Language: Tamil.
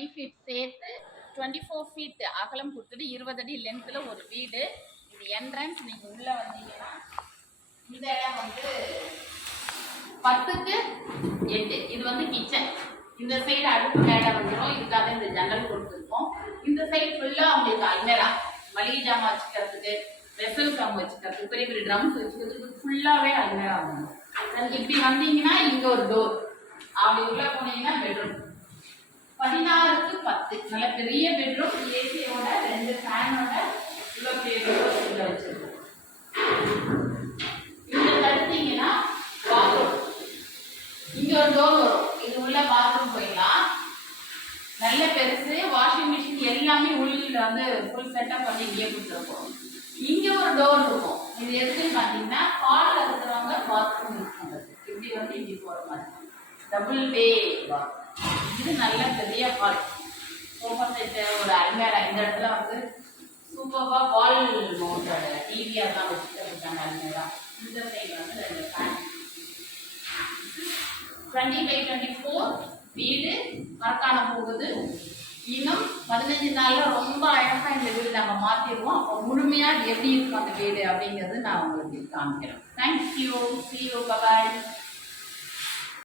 20 ஃபீட் சேர்த்து 24 ஃபீட் அகலம் கொடுத்துட்டு 20 அடி லென்த்தில் ஒரு வீடு. இது என்ட்ரன்ஸ். நீங்கள் உள்ளே வந்தீங்கன்னா இந்த இடம் வந்து 10க்கு 8. இது வந்து கிச்சன். இந்த சைடு அடுப்பு மேடை வந்துடும். இதுக்காக இந்த ஜன்னல் கொடுத்துருக்கோம். இந்த சைடு ஃபுல்லாக உங்களுக்கு அல்மேரா, மளிகை ஜாமான் வச்சுக்கிறதுக்கு, வெசல் கம் வச்சுக்கிறதுக்கு, பெரிய பெரிய ட்ரம்ஸ் வச்சுக்கிறதுக்கு ஃபுல்லாகவே அல்மேரா வந்துடும். இப்படி வந்தீங்கன்னா இங்கே ஒரு டோர். அப்படி உள்ள போனீங்கன்னா பெட்ரூம் 16க்கு 10. நல்ல பெரிய பெட்ரூம். ஏசியோட 2 ஃபேனோட இவ்வளோ பெரிய பெட்ரூம் உள்ள வச்சிருக்கோம். இந்த தடுத்தீங்கன்னா பாத்ரூம். இங்க ஒரு டோர் வரும். இது உள்ள பாத்ரூம் போயிடலாம். நல்ல பெருசு. வாஷிங் மிஷின் எல்லாமே உள்ள வந்து ஃபுல் செட்டப் பண்ணி இங்கே கொடுத்துருக்கோம். இங்க ஒரு டோர் இருக்கும். இது எதுக்குன்னு பார்த்தீங்கன்னா ஹாலில் இருக்கிறவங்க பாத்ரூம் யூஸ் பண்ணுறது. இப்படி வந்து இப்படி போகிற மாதிரி டபுள் வே. இது நல்ல பெரிய ஹால். சோஃபா செட்டு, ஒரு அல்மேரா. இந்த இடத்துல வந்து சூப்பராக வால் மவுண்டட் டிவியாக தான் வச்சுருக்காங்க அல்மேரா. இந்த சைடு வந்து 2 ஃபேன். 20/24 வீடு மரக்காண போகுது. இன்னும் 15 நாள்ல ரொம்ப அழகா இந்த வீடு நம்ம மாத்திடுவோம். அப்போ முழுமையா எப்படி இருக்கும் அந்த வீடு அப்படிங்கிறது நான் உங்களுக்கு காமிக்கிறேன். Thank you. See you. Bye bye.